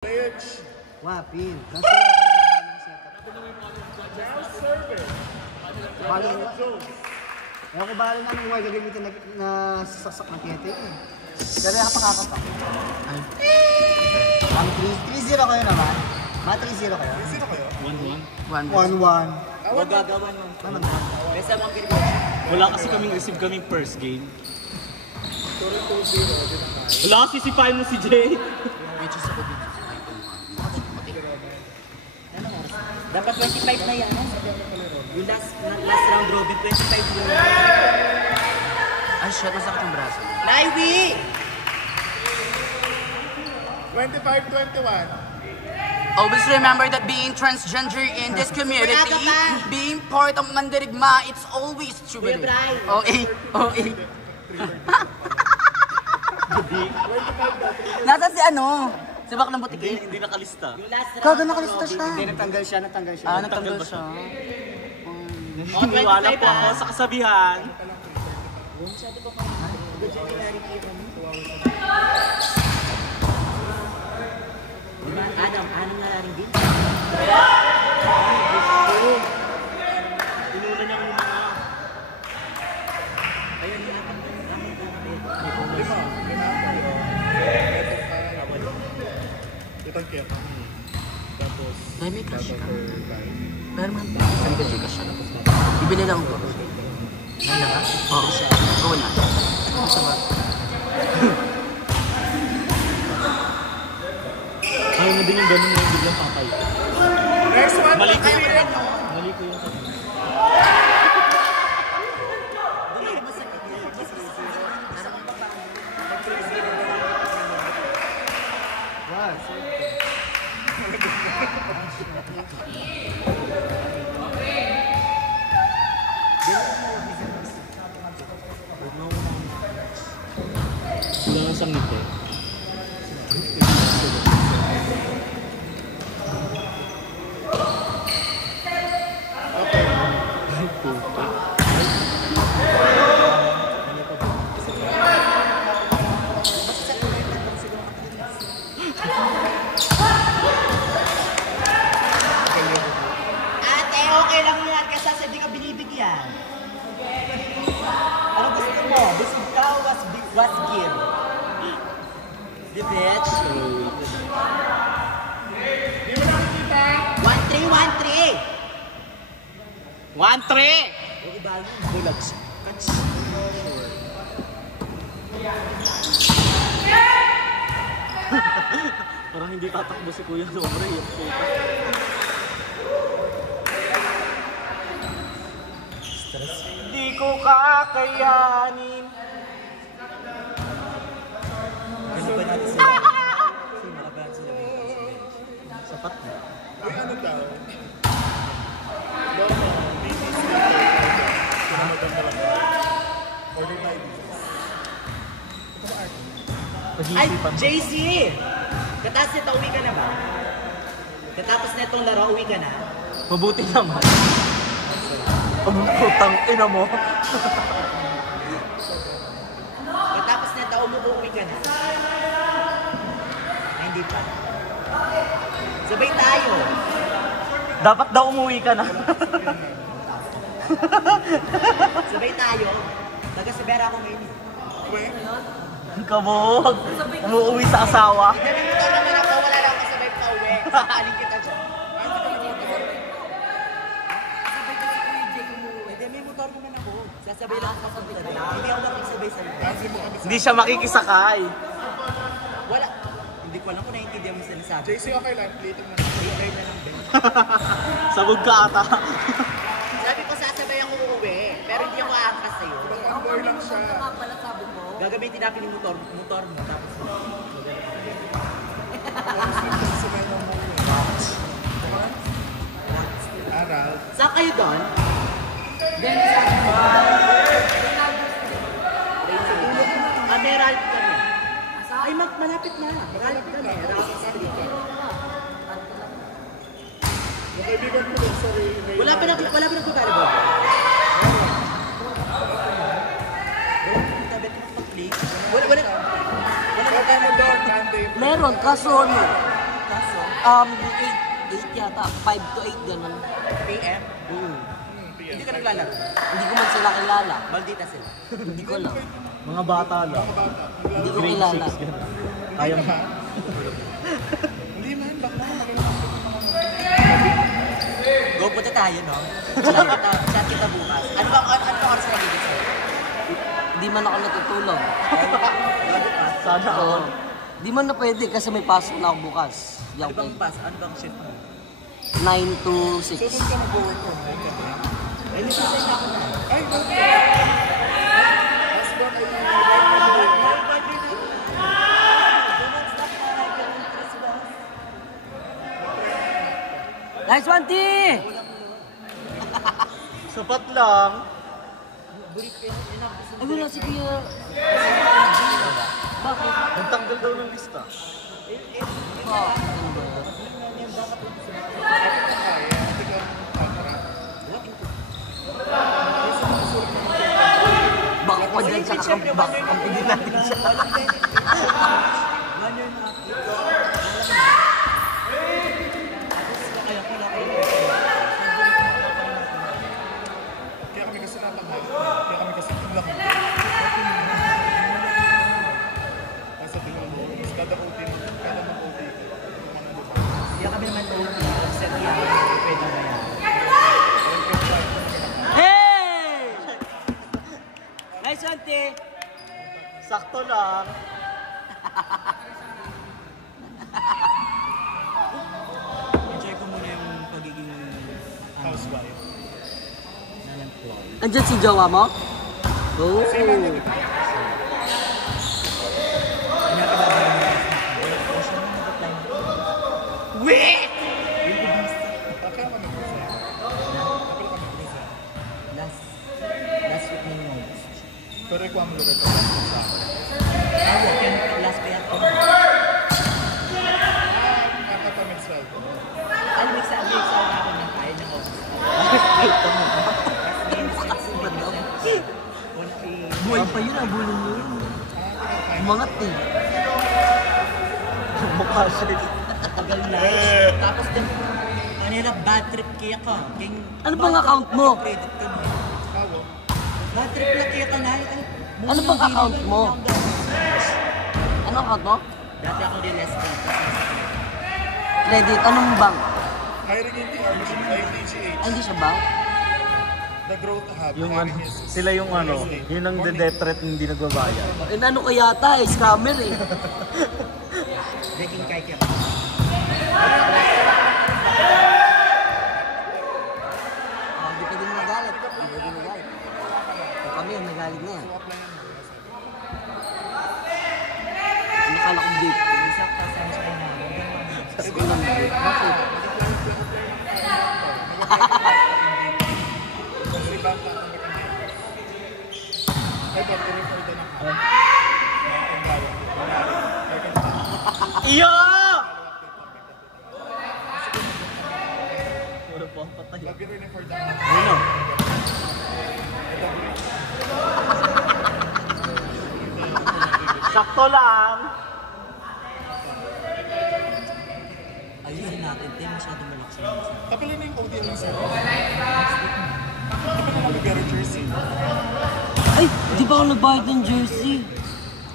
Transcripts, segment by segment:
Wapin. Ewan ko bala namin huwag gagamitin na sasaksak na kete eh. Pero yung kapakakapa. Ang 3-0 kayo naman. Mga 3-0 kayo? 3-0 kayo? 1-1. 1-1. Huwag gagawan nun. Besa mga Pilipinas. Wala kasi kaming receive kaming first game. Wala kasi sipahin mo si Jay. Dapat 25 na yan. Yung last round robin, 25 yun. Ay shit, masakit yung braso. Laiwi! 25-21. Always remember that being transgender in this community, being part of Mandirigma, it's always true. Nasa si ano? Si Bak ng Butiki? Hindi nakalista. Kaga nakalista siya. Hindi, natanggal siya. Natanggal siya. Wala po ako sa kasabihan. Adam na rin din. Inuna niya yung mga... Ayun yung Adam. Itong keta. Tapos... May cash ka. Meron man pa. Saan ka Gcash siya? Bibili lang ko. Ano ka? Oo. Oo na. Oo, sabat. Ayaw na din yung ganun yung biglang patay. Next one! Mali ko yung sabi. Wala nang sangit eh. Ate, okay lang yan kasi hindi ka binibigyan. Ano gusto mo? Busog ka o was gear? The bitch. 1-3. 1-3! Huwag ibalo. Bulag siya. Parang hindi tatakbo si Kuya Sobre. Hindi ko kakayanin. Ano ba natin sila? Sapat na. Ay, ano daw? Ay, JC! Katapos nito, uwi ka na ba? Katapos na itong laro, uwi ka na? Mabuti naman. Ang putang ina mo. Katapos na ito, umuwi ka na? Ay, hindi pa. Sabay tayo. Dapat daw umuwi ka na. Sabay tayo. Taga-Sabera ako ngayon. Kabog. Umuwi sa asawa. Dami mo naman ako, wala lang ako sabay pa uwi. Sapaling kita dyan. Hindi, may motor naman ako. Sasabay lang ako sa tabi. Hindi ako makikisabay sa iyo. Hindi siya makikisakay. Wala. Hindi ko alam kung naiintindihan mo sinasabi. JC, okay lang. Plate mo na. Later na lang din. Sabog ka ata. Sabi ko sasabay ako uuwi, pero hindi ako aangkas sa'yo. Number lang siya. Gagamitin natin yung motor mo, tapos Aral. saan kayo doon? Emerald kami. Ay, malapit na. Malapit kami. Yung kaibigan ko din, sorry. Wala pa nagkukala ba? Wala Okay mo doon, Monday. Meron, kaso ano? 8 yata. 5 to 8, ganun. PM? Hindi ka naglalaro. Hindi ko man sila kilala. Maldita sila. Hindi ko lang. Mga bata lang. Hindi ko kilala. Kaya mo. Hindi man, bakla. Go, punta tayo, no? Chat kita bukas. Ano bang oras na bibig sa'yo? Hindi man ako natutulog. Sana Oo. all. Di man na pwede kasi may pasok na ako bukas. Di Ano ako bang pwede. pass? Ano bang shift mo? 9 to 6. Sunod ka mag-work from home ka ba? Eh, nag-resign ako na. Ay, okay. Husband ay Nice one, T! Sapat lang. Ay, wala si Kuya. Bakit? Nagtanggal daw ng lista. Baka ko dyan sa kakambak. Ang pili natin siya. Kaya kami kasi natamay. Kaya kami kasi tulak. Kasi tulak mo. Kada OT mo. Kada mag-OT. Kaya kami naman OT. Set yan. Pwede ba yan? Hey! Nice one, T! Sakto lang. Enjoy ko muna yung pagiging Housewife. unemployed. Andyan si jowa mo? Oo. Wait! Kaya kami mag-resign. Kaya kami mag-resign. Last week na yun. Pero ikaw ang lugar sa Ako, last pa yan. Nakapamig sweldo. Ano, may sabi sa ako ng kaya ng office. Buhay pa yun, abulong mo yun. Umangat eh. Mukha siya. Tagal na. Tapos din, manila bad trip kaya ka. Ano bang account mo? Credit ko na. Kawo. Bad trip lang kaya ka na. Ano bang account mo? Ano account mo? Dati ako din less than. Credit. Anong bank? Hiring NTRG, ITGH. Ay, hindi siya bank? The Growth Hub. Yung ano, hiring is sila yung ano, yun ang death threat hindi nagbabayad. Eh, ano ka yata eh? Scammer eh. Breaking kay kaya. Hindi ka din nagalit. Hindi ka din nagalit. Eh, kami yung nagalit na yan. Nakala ko date. Isa pa sa siya na. Tapos ko lang date. Bakit? Kasi bank na kami kami. Ay, but refer na ng Iyo! Wala pa ang patay. Mag-refer na Ano? Sakto lang. Ayusin natin. Hindi masyado malaki siya. Kapila na yung OD ng sir. Di ba naman mag-garo jersey? Ay, di ba ako nagbayad ng jersey?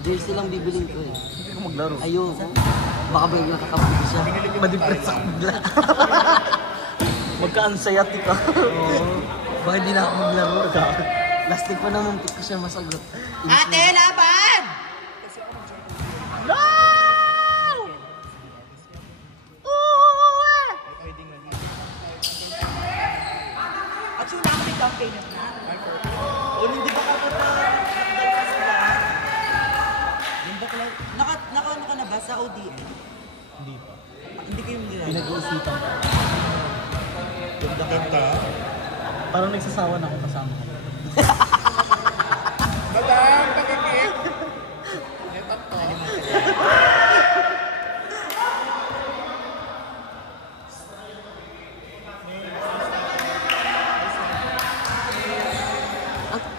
Jersey lang bibiling ko eh. Hindi ko maglaro. Ayoko. Baka bigla kakaputi siya. Madepress ako bigla. Magka-anxiety ka. Oo. Baka hindi na ako maglaro. Last week pa naman pick ko siya masagot. Ate, laban! No! Actually, nakakita campaign na. O, hindi ba ka Naka-ano ka na ba sa ODM? Hindi pa. Hindi kayo nila. Pinag-uusipan ko. Ganda. Parang nagsasawa na ako kasama ko. Madam, pagkikik. Netap to.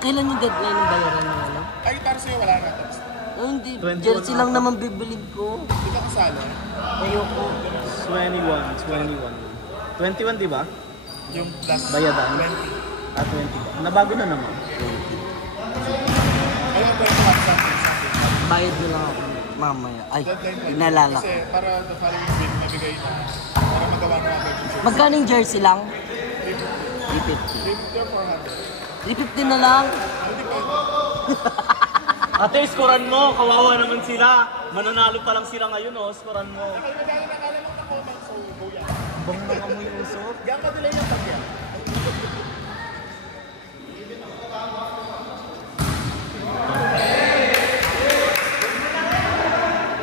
Kailan yung deadline ng bayaran ng ano? Ay, para sa'yo wala na. Tapos hindi. 21 Jersey lang ata. naman bibilin ko. Hindi ka kasali. Ayoko. 21. 21, di ba? Yung plus Bayadan. 20. At 20. Nabago na naman. Ayun, 21 something. Bayad na lang ako mamaya. Ay, Deadline mo. inalala ko. Kasi para the following week, mabigay na. Para magawa mo agad yung jersey. Magkano yung jersey lang? 350. 350 na lang. Hindi pa. Ate, skoran mo. Kawawa naman sila. Mananalo pa lang sila ngayon, oh. Skoran mo. Madali na kala mo nakuman sa kuya. Bang mga mo yung usok. Yan ka delay ng pagyan.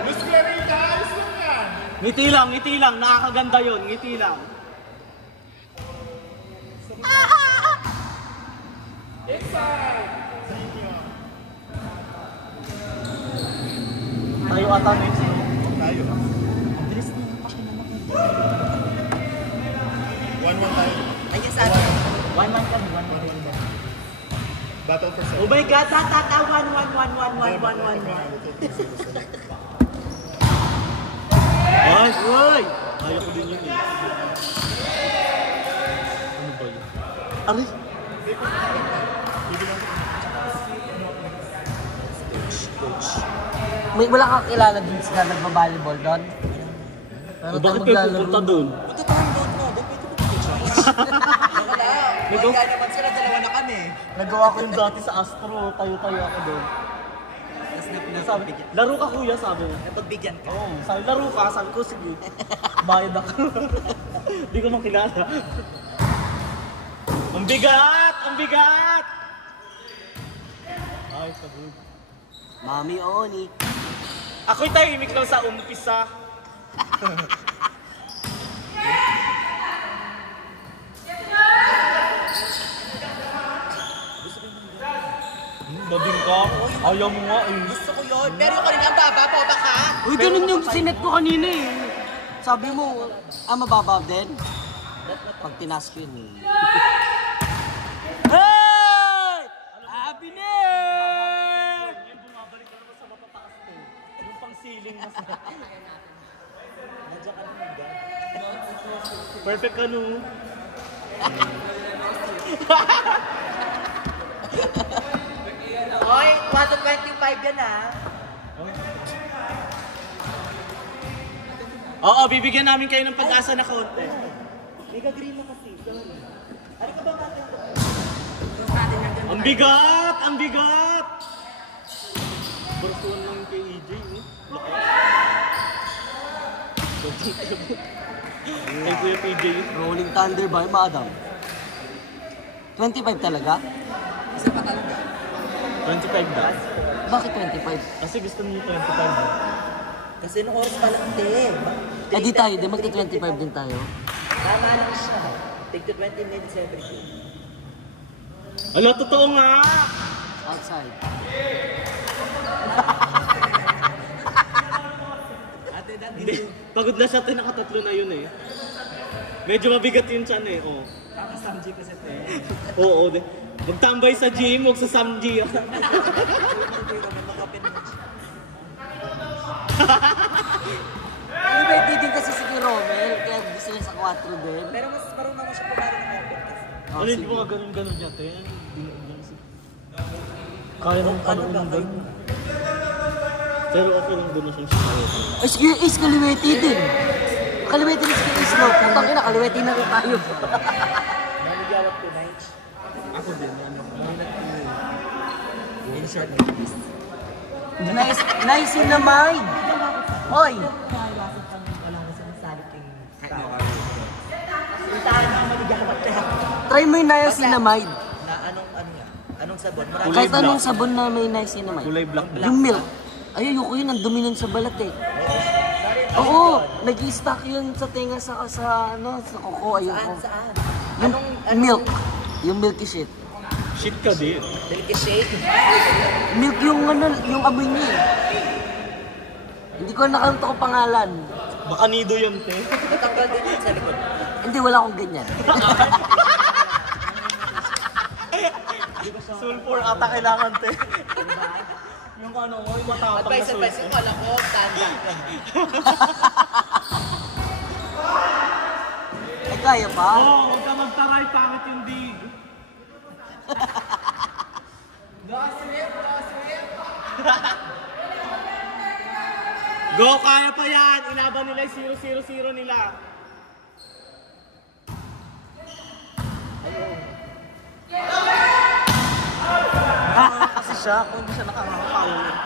Miss Clarita, ayos lang yan. Ngiti lang. Nakakaganda yun. Ngiti lang. Tayo ata next. Tayo. Bilis na yung pakinamang. 1-1 tayo. Ayun sa akin. 1 month kami, 1 month. Battle for Oh second. my God, tata, 1-1-1-1-1-1-1-1. Ay! Uy! Ayaw ko din yun eh. Ano ba yun? Aray! May wala kang kilala din sila nagba-volleyball doon? Pero Bakit kayo pupunta doon? Punta tayong doon mo. Doon pwede mo mag-change. Wala. Wala naman sila, dalawa na kami. Nagawa ko yung dati sa Astro. Tayo-tayo ako doon. Sabi, laro ka kuya, sabi mo. Napagbigyan ka. Oo, sabi, laro ka. Sabi ko, sige. Bayad ako. Hindi ko makilala. Ang bigat! Ang bigat! Ay, sabi. Mami Oni. Ako'y tahimik lang sa umpisa. Bading ka? Ayaw mo nga eh. Gusto ko yun. Pero yung kanina ang baba po, baka. Uy, ganun yung sinet ko kanina eh. Sabi mo, mababaw din? Pag tinask yun eh. Hey! Abiner! Yung bumabalik ka naman sa matataas ko. Yung pang ceiling na sa... Nandiyan ka naman ba? Perfect ka no? Oy, 1-25 yan ah. Oo, bibigyan namin kayo ng pag-asa na konti. Mega green mo kasi. Sorry. Ano ka ba natin? Ang bigat! Ang bigat! Barsuan lang kay EJ, eh. Lakas. Kay Kuya PJ. Rolling Thunder ba yung madam? 25 talaga? 25 daw. Bakit 25? Kasi gusto niyo 25 daw. Kasi nung oras pa lang din. Eh di tayo, di magti-25 din tayo. Tama lang siya. Take to 20 minutes every day. Ala, totoo nga! Outside. Ate, Hindi, pagod na siya, nakatatlo na yun eh. Medyo mabigat yung chan eh, oo. Kakasamji kasi ito eh. Oo, magtambay sa gym, huwag sa samji. Liberty din kasi si Romel, kaya gusto niya sa 4 din. Pero mas marunong mo siya pumari ng open kasi. Oh, Ano, hindi sige. mo nga ganun-ganun niya, te. Kaya nang panahon ng ganun. Pero okay lang doon na siyang siya. Ay, sige, Ace, kaliweti din. Kaliweti din si Ace, no? Putang ina, kaliweti na rin tayo. Nangyawap to night. Ako din, ano. In short notice. Nice yun naman. Hoy, Walang gusto ng salit yung Puntahan na manigawat ka. try mo yung niacinamide. Na anong ano yan? Anong sabon? Marami. Kahit black. anong sabon na may niacinamide. Kulay black. Yung milk. Ay, ayoko yun, ang dumi nun sa balat eh. Oo, nag-i-stock yun sa tinga sa ano, sa kuko, ayoko. Saan? Yung milk. Yung milky shit. Shit ka din. Milky shake? Milk yung ano, yung amoy niya eh. Hindi ko nakalimutan ko pangalan. Baka nido yun, te. Natanggal din yun sa likod. Hindi, wala akong ganyan. Sulfur ata kailangan, te. Yung ano mo, yung matapang na Advice, yung wala ko, tanda. Ay, kaya pa? Oo, huwag ka magtaray, pangit yung dig. Go, kaya pa yan! Inaban nila yung 0-0-0 nila. Kasi siya, kung hindi siya nakakakaulin.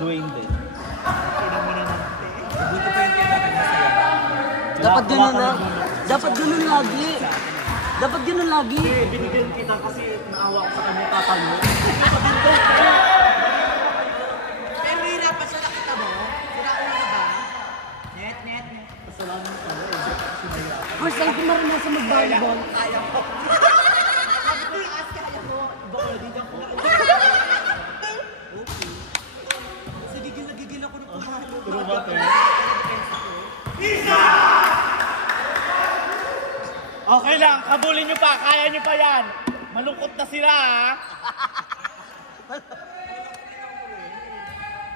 Dwayne din. Buto pa yung kailangan na sa'yo. Dapat ganun na. Dapat ganun lagi. Dapat ganun lagi. Eh, binigyan kita kasi naawa ko sa kanya tatanong. Pero hirapan siya, nakita mo? Sira ulo ka ba? Net. Kasalanan ko eh. First time ko maranasan mag-volleyball. Kaya ko. Sabi ko yung ask, kaya mo. Baka hindi na ko. Okay. Kasi gigil ako ng pumalo. True ba, te? Okay lang, kabulin nyo pa, kaya nyo pa yan. Malungkot na sila ha.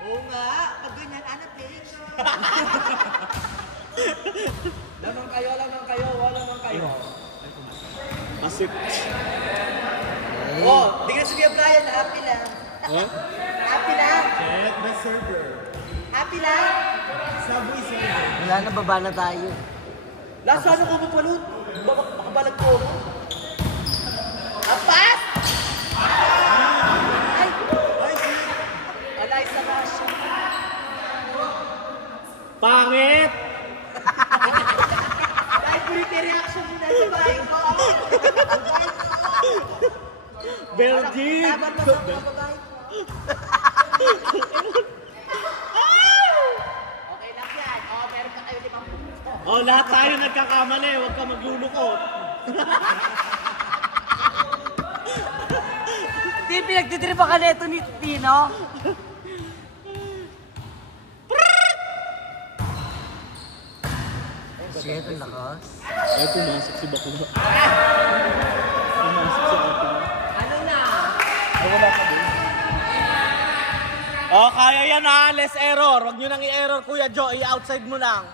Oo nga, pag ganyan, ano page? Lamang kayo, wala naman kayo. Asip. Oh, bigyan si Kuya Brian, happy lang. Huh? Happy lang? Check the server. Happy lang? Subway server. Wala na, baba na tayo. Lasa ano ko mapalot? Makabalag ko ako. Apas! Ay! Alay sa Russia. Pangit! Dahil purity reaction mo na sa bahay ko. Belgium! Taban mo sa mga babae ko. Okay lang yan. Oh, meron pa kayo 5 punto. Oh, lahat tayo nagkakamali, huwag ka maglulukot. Di, pinagtitripa ka na ito ni Tino. Shit, ang lakas. Ay, pumasok si Bakura. Pumasok si Bakura. Ano na? Ay, wala ka din. Oh, kaya yan ha, less error. Huwag nyo nang i-error, Kuya Joe, i-outside mo lang.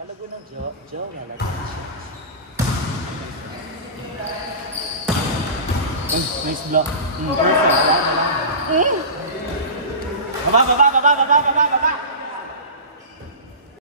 Balago ng Joe, nalago. Nice block. Perfect. Baba.